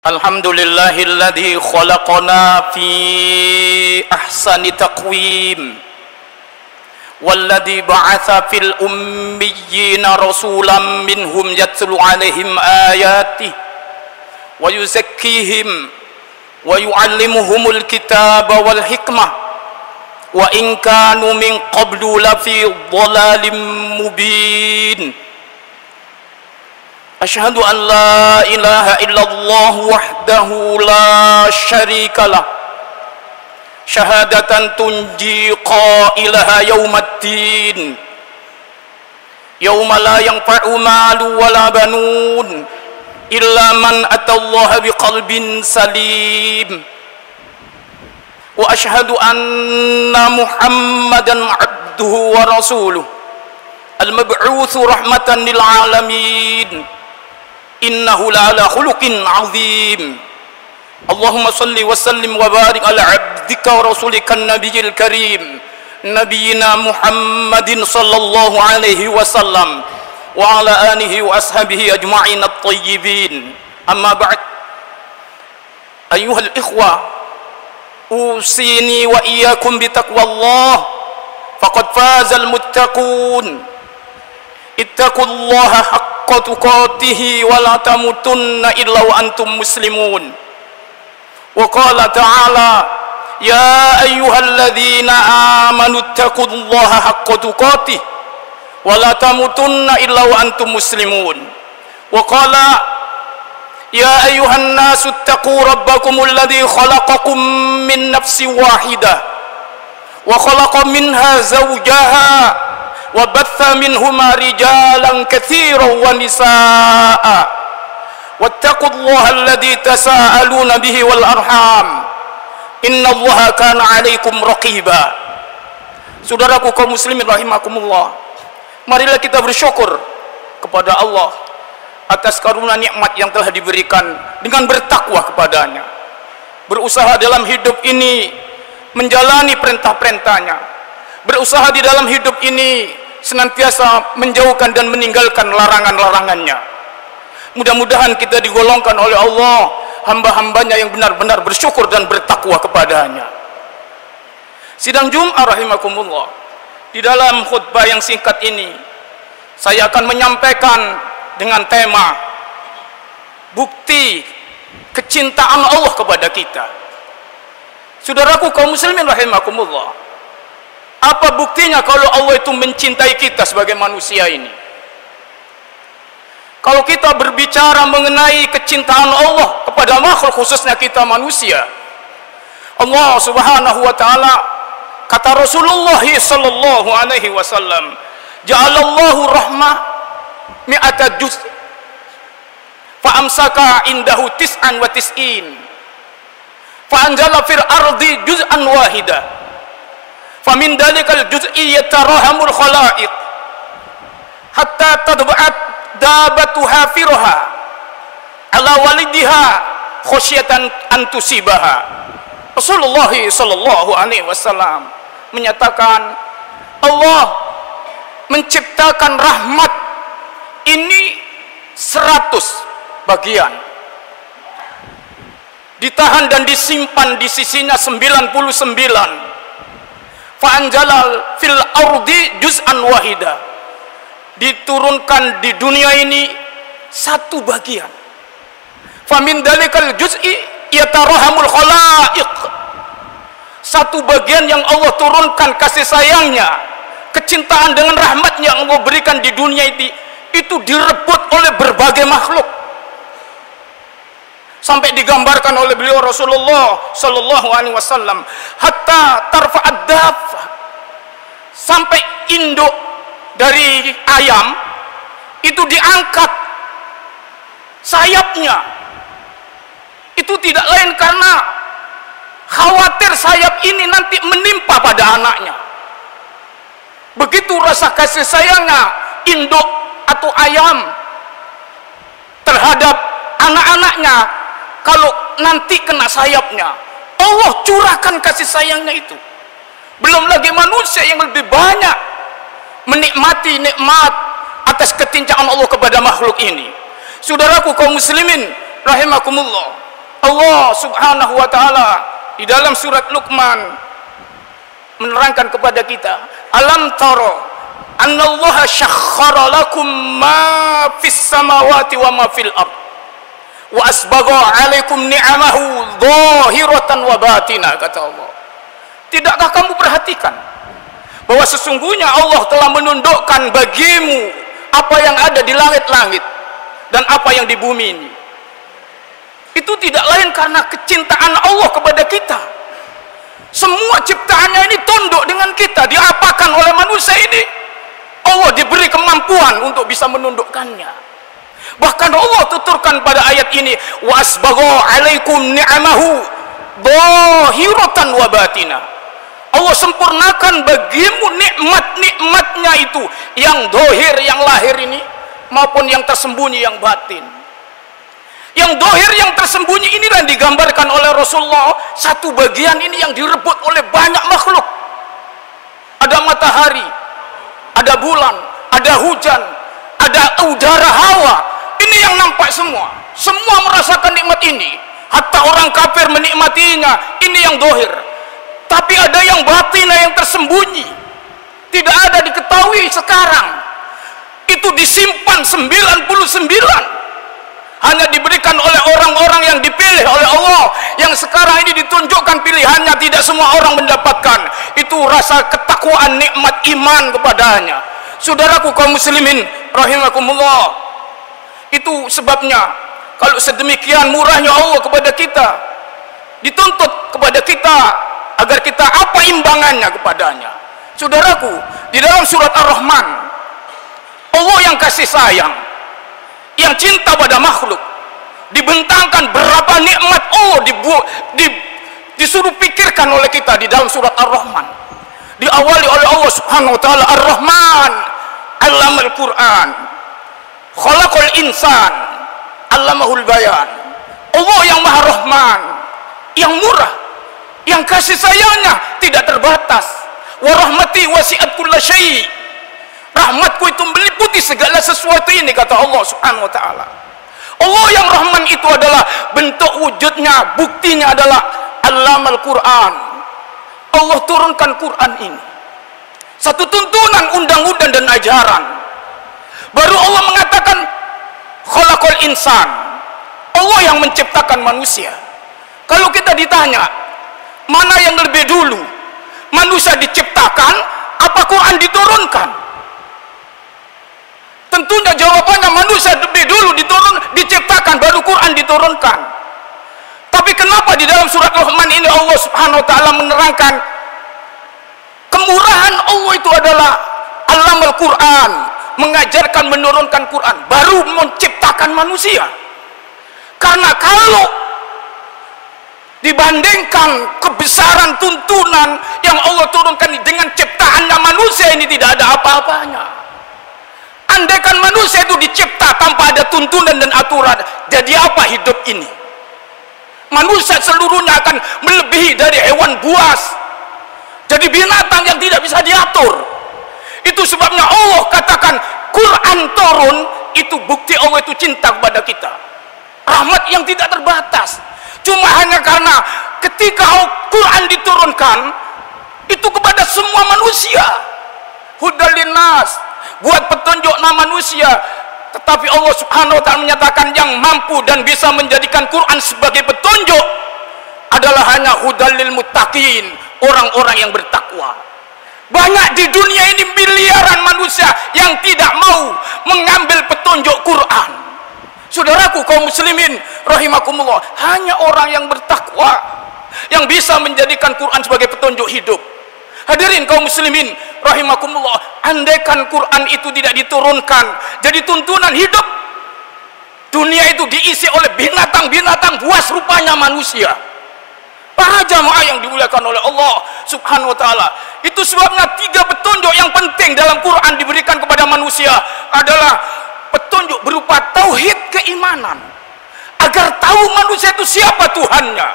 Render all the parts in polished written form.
Alhamdulillahilladzi khalaqana fi ahsani taqwim walladzi ba'atha fil ummiyyina rasulan minhum yatlu 'alaihim ayatihi wa yuzakkihim wa yu'allimuhumul kitaba wal hikmah wa in kanu min qablu lafi dhalalin mubin. Asyhadu an la ilaha illallah wahdahu la syarika lah syahadatan tunji qailaha yaumaddin yauma la yanfa'u malu wala banun illa man atallaha biqalbin salim wa asyhadu anna muhammadan abduhu wa rasuluh al-mab'utsu rahmatan lil alamin innahu la'ala khuluqin 'azim. Allahumma salli wa sallim wa barik ala 'abdika wa rasulika an-nabiyil karim nabiyyina Muhammadin sallallahu alaihi wasallam wa ala alihi wa ashabihi ajma'in at-tayyibin. Amma ba'd. Ayyuhal ikhwah, usini wa iyyakum bi taqwallah faqad fazal muttaqun. Ittaqullaha haqqa tuqatih wa la tamutunna illa wa antum muslimun. Wa qala ta'ala ya ayyuhalladzina amanu ittaqullaha haqqa tuqatih wa la tamutunna illa wa antum muslimun. Wa qala ya ayyuhan nasu ittaqu rabbakumul ladzi khalaqakum min nafsin wahidah wa khalaqa minha zawjaha wa batha minhuma rijalan katsiran wa nisaa wattaqullaha alladzi tasaaluna bihi wal arham innallaha kana 'alaikum raqiba. Saudaraku kaum muslimin rahimakumullah, marilah kita bersyukur kepada Allah atas karunia nikmat yang telah diberikan dengan bertakwa kepadanya, berusaha dalam hidup ini menjalani perintah-perintahnya, berusaha di dalam hidup ini senantiasa menjauhkan dan meninggalkan larangan-larangannya. Mudah-mudahan kita digolongkan oleh Allah hamba-hambanya yang benar-benar bersyukur dan bertakwa kepadanya. Sidang Jum'ah rahimakumullah, di dalam khutbah yang singkat ini saya akan menyampaikan dengan tema bukti kecintaan Allah kepada kita. Saudaraku kaum muslimin rahimakumullah, apa buktinya kalau Allah itu mencintai kita sebagai manusia ini? Kalau kita berbicara mengenai kecintaan Allah kepada makhluk, khususnya kita manusia, Allah subhanahu wa ta'ala, kata Rasulullah sallallahu alaihi wasallam, ja'alallahu rahmah mi'ata juz fa'amsaka indahu tis'an wa tis'in fa'anjala fil ardi juz'an wahidah famin dalikal juz'i yatarahamul khalaiq hatta tadba'at dabatu hafirha ala walidiha khasyatan an tusibaha. Rasulullah sallallahu alaihi wasallam menyatakan Allah menciptakan rahmat ini 100 bagian, ditahan dan disimpan di sisinya 99. Fa'anjalal fil ardi juz'an wahida, diturunkan di dunia ini 1 bagian. Famin dalikal juz'i yatarahamul khalaiq, 1 bagian yang Allah turunkan kasih sayangnya, kecintaan dengan rahmatnya yang Allah berikan di dunia itu direbut oleh berbagai makhluk, sampai digambarkan oleh beliau Rasulullah sallallahu alaihi wasallam, hatta tarfa'ad daffa, sampai induk dari ayam itu diangkat sayapnya. Itu tidak lain karena khawatir sayap ini nanti menimpa pada anaknya. Begitu rasa kasih sayangnya induk atau ayam terhadap anak-anaknya, kalau nanti kena sayapnya, Allah curahkan kasih sayangnya itu. Belum lagi manusia yang lebih banyak menikmati nikmat atas ketincakan Allah kepada makhluk ini. Saudaraku kaum muslimin rahimakumullah, Allah subhanahu wa ta'ala di dalam surat Luqman menerangkan kepada kita, alam taro annallaha syakhkhara lakum ma fis samawati wa ma fil ard wa asbagha alaikum ni'amahu dhahiratan wa batina, kata Allah. Tidakkah kamu perhatikan bahwa sesungguhnya Allah telah menundukkan bagimu apa yang ada di langit-langit dan apa yang di bumi ini? Itu tidak lain karena kecintaan Allah kepada kita. Semua ciptaannya ini tunduk dengan kita, diapakan oleh manusia ini. Allah diberi kemampuan untuk bisa menundukkannya. Bahkan Allah tuturkan pada ayat ini, wa asbagha alaikum ni'amahu dhahiratan wa batina. Allah sempurnakan bagimu nikmat-nikmatnya itu, yang dohir, yang lahir ini, maupun yang tersembunyi, yang batin. Yang dohir, yang tersembunyi inilah digambarkan oleh Rasulullah. Satu bagian ini yang direbut oleh banyak makhluk. Ada matahari, ada bulan, ada hujan, ada udara, hawa. Ini yang nampak semua. Semua merasakan nikmat ini. Hatta orang kafir menikmatinya. Ini yang dohir. Tapi ada yang batin, yang tersembunyi. Tidak ada diketahui sekarang. Itu disimpan 99. Hanya diberikan oleh orang-orang yang dipilih oleh Allah, yang sekarang ini ditunjukkan pilihannya. Tidak semua orang mendapatkan. Itu rasa ketakwaan, nikmat iman kepadanya. Saudaraku kaum muslimin rahimakumullah, itu sebabnya kalau sedemikian murahnya Allah kepada kita, dituntut kepada kita agar kita apa imbangannya kepadanya. Saudaraku, di dalam surat Ar-Rahman, Allah yang kasih sayang, yang cinta pada makhluk, dibentangkan berapa nikmat Allah disuruh pikirkan oleh kita di dalam surat Ar-Rahman. Diawali oleh Allah subhanahu wa ta'ala, Ar-Rahman allamal Qur'an khalaqal insan allamahul bayan. Allah yang maha rahman, yang murah, yang kasih sayangnya tidak terbatas. Wa rahmati wasi'at kulla syai', rahmatku itu meliputi segala sesuatu ini, kata Allah subhanahu wa ta'ala. Allah yang rahman itu adalah bentuk wujudnya, buktinya adalah allamal Qur'an. Allah turunkan Quran ini, satu tuntunan, undang-undang dan ajaran. Baru Allah mengatakan khalaqal insan, Allah yang menciptakan manusia. Kalau kita ditanya mana yang lebih dulu, manusia diciptakan apa Quran diturunkan? Tentunya jawabannya manusia lebih dulu diciptakan, baru Quran diturunkan. Tapi kenapa di dalam surat Rahman ini Allah subhanahu wa ta'ala menerangkan kemurahan Allah itu adalah allamal Quran, mengajarkan, menurunkan Quran, baru menciptakan manusia. Karena kalau dibandingkan kebesaran tuntunan yang Allah turunkan dengan ciptaannya manusia ini, tidak ada apa-apanya. Andaikan manusia itu dicipta tanpa ada tuntunan dan aturan, jadi apa hidup ini? Manusia seluruhnya akan melebihi dari hewan buas, jadi binatang yang tidak bisa diatur. Itu sebabnya Allah katakan Quran turun, itu bukti Allah itu cinta kepada kita, rahmat yang tidak terbatas. Cuma hanya karena ketika Quran diturunkan itu kepada semua manusia, hudal linnas, buat petunjuk manusia. Tetapi Allah subhanahu wa ta'ala menyatakan yang mampu dan bisa menjadikan Quran sebagai petunjuk adalah hanya hudal lil muttaqin, orang-orang yang bertakwa. Banyak di dunia ini miliaran manusia yang tidak mau mengambil petunjuk Quran. Saudaraku kaum muslimin rahimakumullah, hanya orang yang bertakwa yang bisa menjadikan Quran sebagai petunjuk hidup. Hadirin kaum muslimin rahimakumullah, andaikan Quran itu tidak diturunkan jadi tuntunan hidup, dunia itu diisi oleh binatang-binatang buas rupanya manusia. Para jamaah yang dimuliakan oleh Allah subhanahu wa ta'ala, itu sebabnya 3 petunjuk yang penting dalam Quran diberikan kepada manusia adalah petunjuk berupa tauhid keimanan, agar tahu manusia itu siapa Tuhannya.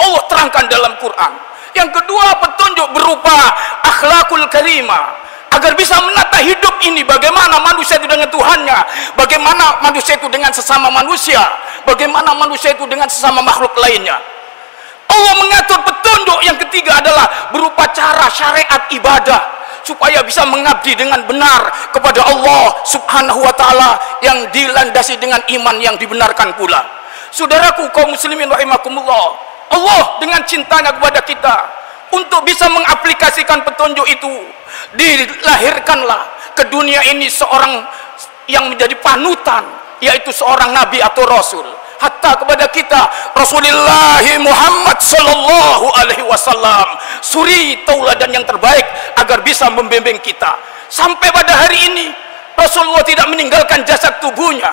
Allah terangkan dalam Quran. Yang kedua, petunjuk berupa akhlakul karimah, agar bisa menata hidup ini, bagaimana manusia itu dengan Tuhannya, bagaimana manusia itu dengan sesama manusia, bagaimana manusia itu dengan sesama makhluk lainnya. Allah mengatur petunjuk yang ketiga adalah berupa cara syariat ibadah, supaya bisa mengabdi dengan benar kepada Allah subhanahu wa ta'ala, yang dilandasi dengan iman yang dibenarkan pula. Saudaraku kaum muslimin rahimakumullah, Allah dengan cintanya kepada kita, untuk bisa mengaplikasikan petunjuk itu, dilahirkanlah ke dunia ini seorang yang menjadi panutan, yaitu seorang nabi atau rasul. Hatta kepada kita Rasulullah Muhammad sallallahu alaihi wasallam, suri tauladan yang terbaik agar bisa membimbing kita. Sampai pada hari ini Rasulullah tidak meninggalkan jasad tubuhnya,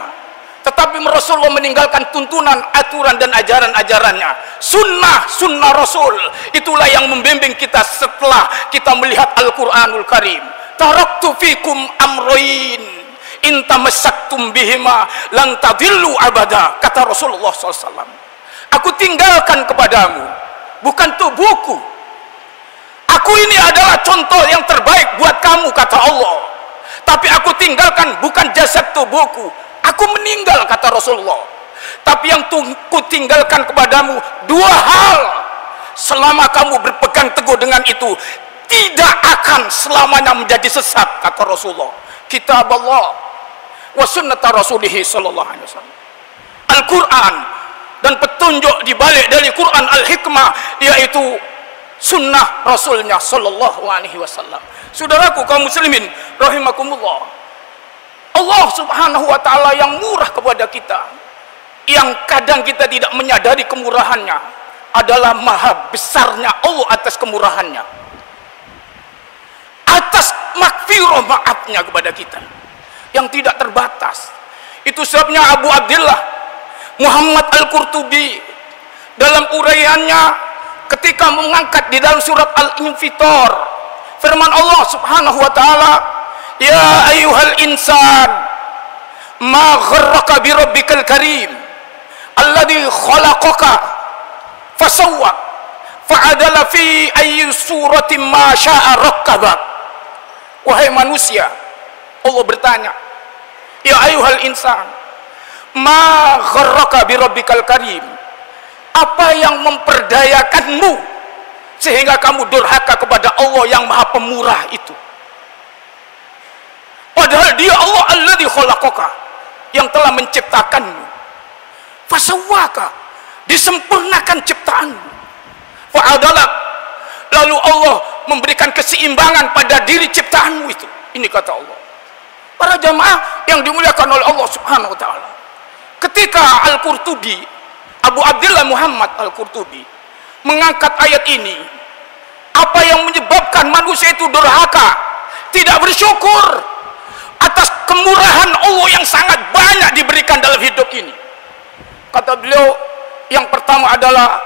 tetapi Rasulullah meninggalkan tuntunan, aturan dan ajaran-ajarannya. Sunnah Rasul itulah yang membimbing kita setelah kita melihat Al-Quranul Karim. Taraktu fikum amroin in tamassaktum bihima lan tadillu abada, kata Rasulullah SAW. Aku tinggalkan kepadamu bukan tubuhku, aku ini adalah contoh yang terbaik buat kamu, kata Allah. Tapi aku tinggalkan bukan jasad tubuhku, aku meninggal, kata Rasulullah. Tapi yang ku tinggalkan kepadamu dua hal, selama kamu berpegang teguh dengan itu, tidak akan selamanya menjadi sesat, kata Rasulullah. Kitab Allah wa sunnata rasulihi sallallahu alaihi wasallam. Al-Quran dan petunjuk dibalik dari Quran al-hikmah, yaitu sunnah Rasulnya sallallahu alaihi wasallam. Saudaraku kaum muslimin rahimakumullah, Allah subhanahu wa ta'ala yang murah kepada kita, yang kadang kita tidak menyadari kemurahannya, adalah maha besarnya Allah atas kemurahannya, atas makfirah maafnya kepada kita yang tidak terbatas. Itu sebabnya Abu Abdillah Muhammad Al-Qurtubi dalam uraiannya ketika mengangkat di dalam surat Al-Infitar, firman Allah subhanahu wa ta'ala, ya ayyuhal insan ma gharraka bi rabbikal karim alladhi khalaqaka fasawwa fa'adala fi ayyi suratin ma sya'a rakkabak. Wahai manusia, Allah bertanya, ya ayyuhal insan ma gharraka bi rabbikal karim, apa yang memperdayakanmu sehingga kamu durhaka kepada Allah yang maha pemurah itu? Padahal dia Allah alladzi khalaqaka, yang telah menciptakanmu, fasawwaka, disempurnakan ciptaanmu, fa'adalak, lalu Allah memberikan keseimbangan pada diri ciptaanmu itu. Ini kata Allah. Para jamaah yang dimuliakan oleh Allah subhanahu wa ta'ala, ketika Al-Qurtubi, Abu Abdillah Muhammad Al-Qurtubi mengangkat ayat ini, apa yang menyebabkan manusia itu durhaka, tidak bersyukur atas kemurahan Allah yang sangat banyak diberikan dalam hidup ini? Kata beliau, yang pertama adalah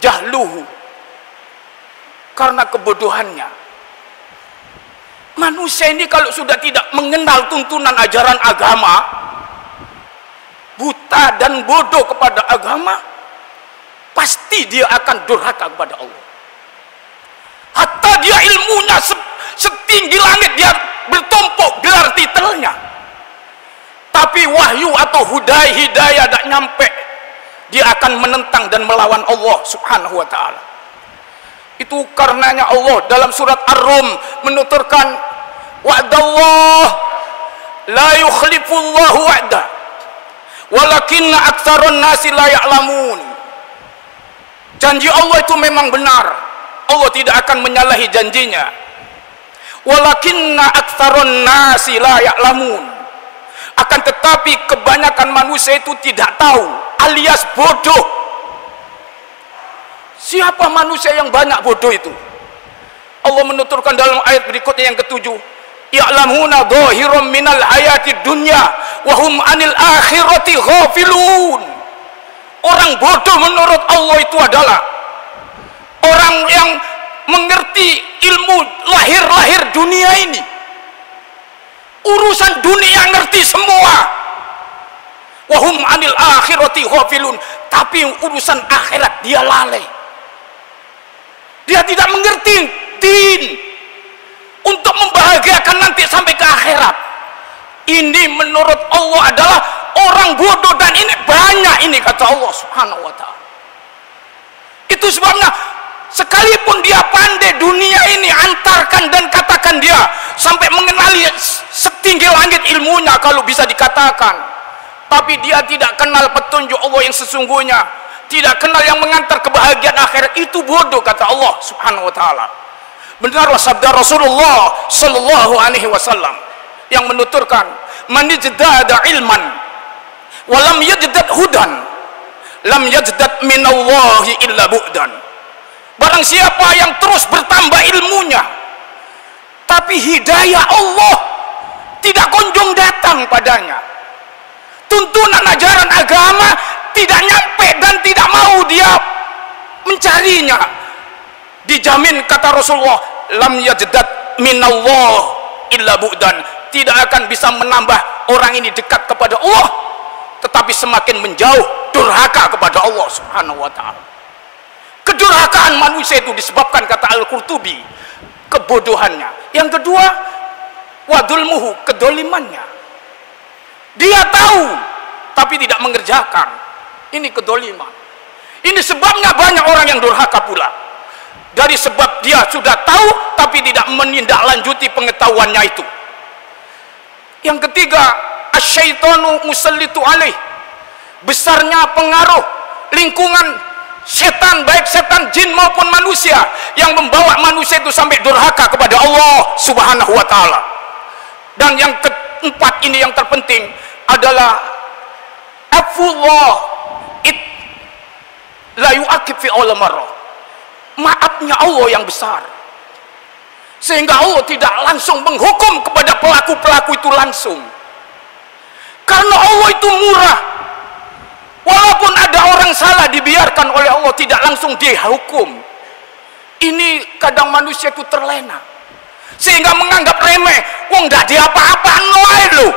jahluhu, karena kebodohannya. Manusia ini kalau sudah tidak mengenal tuntunan ajaran agama, buta dan bodoh kepada agama, pasti dia akan durhaka kepada Allah. Hatta dia ilmunya setinggi langit, dia bertumpuk gelar titelnya, tapi wahyu atau hidayah tak nyampe, dia akan menentang dan melawan Allah subhanahu wa ta'ala. Itu karenanya Allah dalam surat Ar-Rum menuturkan, wa'dallah la yukhlifullahu wa'da walakinna aktsarun nasi la ya'lamun. Janji Allah itu memang benar, Allah tidak akan menyalahi janjinya. Walakinna aktsarun nasi la ya'lamun, akan tetapi kebanyakan manusia itu tidak tahu, alias bodoh. Siapa manusia yang banyak bodoh itu? Allah menuturkan dalam ayat berikutnya yang ketujuh, ya'lamuna dhahiran minal hayati dunya wa hum anil akhirati ghafilun. Orang bodoh menurut Allah itu adalah orang yang mengerti ilmu lahir-lahir dunia ini, urusan dunia ngerti semua, wa hum anil akhirati ghafilun, tapi urusan akhirat dia lalai. Dia tidak mengerti din, untuk membahagiakan nanti sampai ke akhirat. Ini menurut Allah adalah orang bodoh, dan ini banyak ini kata Allah Subhanahu wa ta'ala. Itu sebabnya sekalipun dia pandai dunia ini, antarkan dan katakan dia sampai mengenali setinggi langit ilmunya kalau bisa dikatakan, tapi dia tidak kenal petunjuk Allah yang sesungguhnya, tidak kenal yang mengantar kebahagiaan akhirat, itu bodoh kata Allah Subhanahu wa ta'ala. Benarlah sabda Rasulullah sallallahu alaihi wasallam yang menuturkan, man yajdada ilman wa lam yajdad hudan lam yajdad minallahi illa bu'dan. Barang siapa yang terus bertambah ilmunya tapi hidayah Allah tidak kunjung datang padanya, tuntunan ajaran agama tidak nyampe dan tidak mau dia mencarinya, dijamin kata Rasulullah, lam yajdad minallah illa bu'dan, tidak akan bisa menambah orang ini dekat kepada Allah, tetapi semakin menjauh, durhaka kepada Allah Subhanahu wa ta'ala. Kedurhakaan manusia itu disebabkan kata Al-Qurtubi kebodohannya. Yang kedua, wadulmuhu, kedolimannya. Dia tahu tapi tidak mengerjakan, ini kedoliman. Ini sebabnya banyak orang yang durhaka pula, dari sebab dia sudah tahu tapi tidak menindaklanjuti pengetahuannya itu. Yang ketiga, asyaitonu musallitu alaih, besarnya pengaruh lingkungan setan, baik setan jin maupun manusia, yang membawa manusia itu sampai durhaka kepada Allah Subhanahu wa ta'ala. Dan yang keempat ini yang terpenting adalah afullah it la yu'aqib fi awla marrah, maafnya Allah yang besar, sehingga Allah tidak langsung menghukum kepada pelaku-pelaku itu langsung, karena Allah itu murah. Walaupun ada orang salah, dibiarkan oleh Allah, tidak langsung dihukum. Ini kadang manusia itu terlena sehingga menganggap remeh, wong nggak ada apa-apaan lo,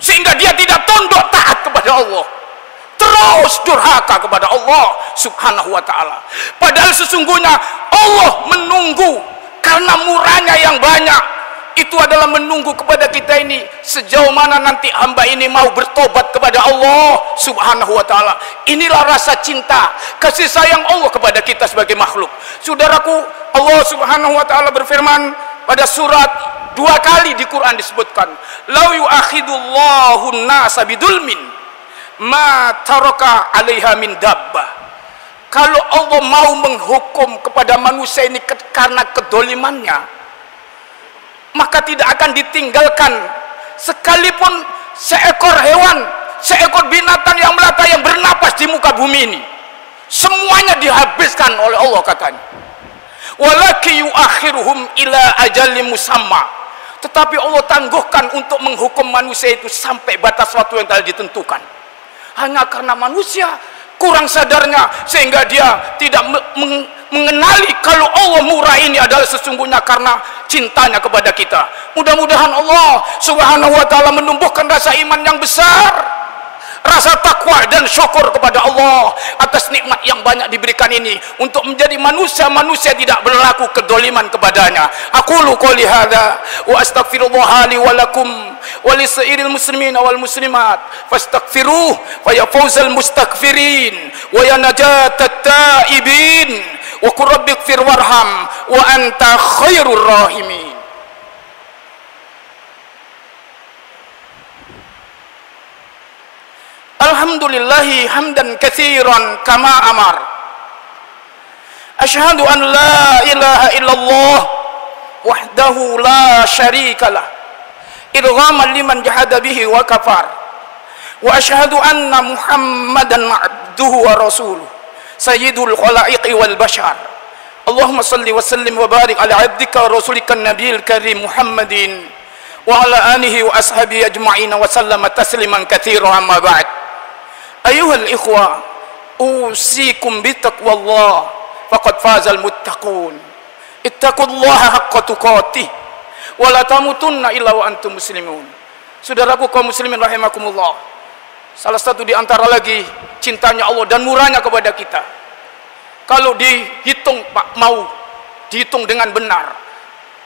sehingga dia tidak tunduk taat kepada Allah, terus durhaka kepada Allah Subhanahu wa ta'ala. Padahal sesungguhnya Allah menunggu, karena murahnya yang banyak itu adalah menunggu kepada kita ini sejauh mana nanti hamba ini mau bertobat kepada Allah Subhanahu wa ta'ala. Inilah rasa cinta, kasih sayang Allah kepada kita sebagai makhluk. Saudaraku, Allah Subhanahu wa ta'ala berfirman pada surat, 2 kali di Quran disebutkan, lau yu'akhidullahu an-nasa bidulmin ma taraka 'alaiha min dabbah. Kalau Allah mau menghukum kepada manusia ini karena kedolimannya, maka tidak akan ditinggalkan sekalipun seekor hewan, seekor binatang yang melata, yang bernapas di muka bumi ini, semuanya dihabiskan oleh Allah katanya. Walaki yuakhiruhum ila ajalin musamma, tetapi Allah tangguhkan untuk menghukum manusia itu sampai batas waktu yang telah ditentukan. Hanya karena manusia kurang sadarnya, sehingga dia tidak mengenali kalau Allah murah ini adalah sesungguhnya karena cintanya kepada kita. Mudah-mudahan Allah Subhanahu wa ta'ala menumbuhkan rasa iman yang besar, rasa takwa dan syukur kepada Allah atas nikmat yang banyak diberikan ini, untuk menjadi manusia tidak berlaku kedoliman kepadanya. Aqulu qouli hadza wa astaghfirullah li wa lakum wa li sairil muslimin wal muslimat fastaghfiruh fa ya fawzal mustaghfirin wa ya najatat taibin wa qur rabbighfir warham wa anta khairur rahimin. Alhamdulillahi hamdan katsiran kama amar. Asyhadu an la ilaha illallah wahdahu la syarikalah idghaman liman jahada bihi wa kafar. Wa asyhadu anna Muhammadan abduhu wa rasuluh sayyidul khalaiqi wal bashar. Allahumma salli wa sallim wa barik ala abdika wa rasulika nabiyil karim Muhammadin wa ala alihi wa ashabihi ajma'in wa sallama tasliman katsiran, amma ba'd. Ayuhal ikhwah, usikum bitaqwallah faqad fazal muttaqun. Ittaqullaha haqqa tuqatih wa la tamutunna illa wa antum muslimun. Saudaraku kaum muslimin rahimakumullah, salah satu di antara lagi cintanya Allah dan murahnya kepada kita, kalau dihitung, Pak, mau dihitung dengan benar,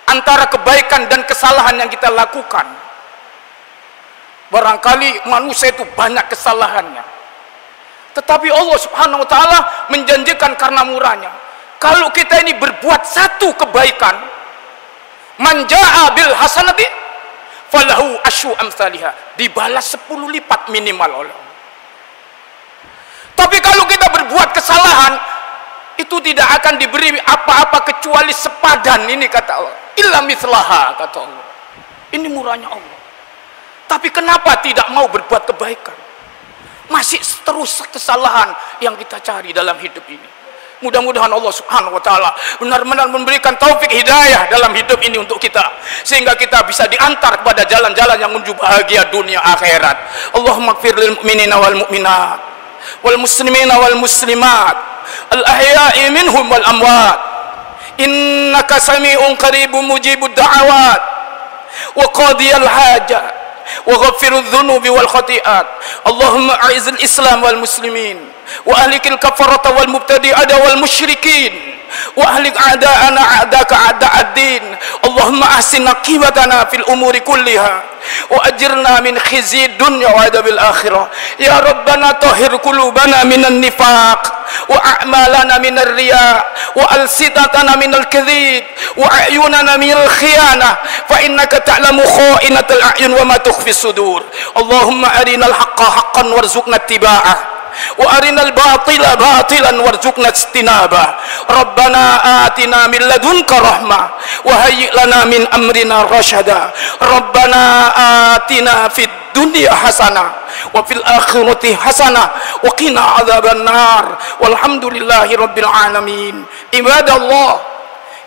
antara kebaikan dan kesalahan yang kita lakukan. Barangkali manusia itu banyak kesalahannya, tetapi Allah Subhanahu wa ta'ala menjanjikan karena murahnya, kalau kita ini berbuat satu kebaikan, man jaa bil hasanati falahu asyru amsalihha, dibalas 10 lipat minimal oleh Allah. Tapi kalau kita berbuat kesalahan, itu tidak akan diberi apa-apa kecuali sepadan, ini kata Allah, illa mithlaha, kata Allah. Ini murahnya Allah. Tapi kenapa tidak mau berbuat kebaikan? Masih terus kesalahan yang kita cari dalam hidup ini. Mudah-mudahan Allah Subhanahu wa ta'ala benar-benar memberikan taufik hidayah dalam hidup ini untuk kita, sehingga kita bisa diantar kepada jalan-jalan yang menuju bahagia dunia akhirat. Allahumma ighfir lil mu'minina wal mu'minat wal muslimina wal muslimat al ahya'i minhum wal amwat, innaka sami'un qaribun mujibud da'awat wa qadiyal hajat wa ghafirudz dzunubi wal khati'at. Allahumma a'izil islam wal muslimin wa ahlikil kafarata wal mubtadi'ada wal musyrikin wa ahlik a'da'ana a'daka a'da'ad-din. Allahumma ahsin aqibatana fil umuri kulliha wa ajirna min khizyi dunya wa adabil akhirah. Ya Rabbana tahhir qulubana minan nifaq wa a'malana minar riya wa alsidatana minal kadhib wa a'yunana minal khiyanah fa innaka ta'lamu kha'inatal a'yun wa ma tukhfi sudur. Allahumma arinal haqqa haqqan warzuqna ittiba'ah wa arinal batila batilan warzuqna ijtinabah. Rabbana atina min ladunka rahmah wa hayyi' lana min amrina rasyada. Rabbana atina fid dunya hasanah wa fil akhirati hasanah wa qina adzaban nar. Walhamdulillahi rabbil alamin. Ibadallah,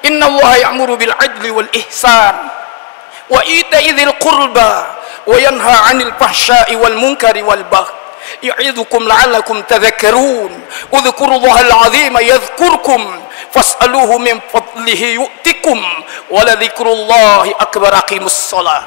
innallaha ya'muru bil 'adli wal ihsan wa ita'i dzil qurba wa yanha 'anil fahsya'i wal munkari wal baghi يعظكم لعلكم تذكرون اذكروا الله العظيم يذكركم فاسألوه من فضله يؤتكم ولذكر الله أكبر. أقيموا الصلاة.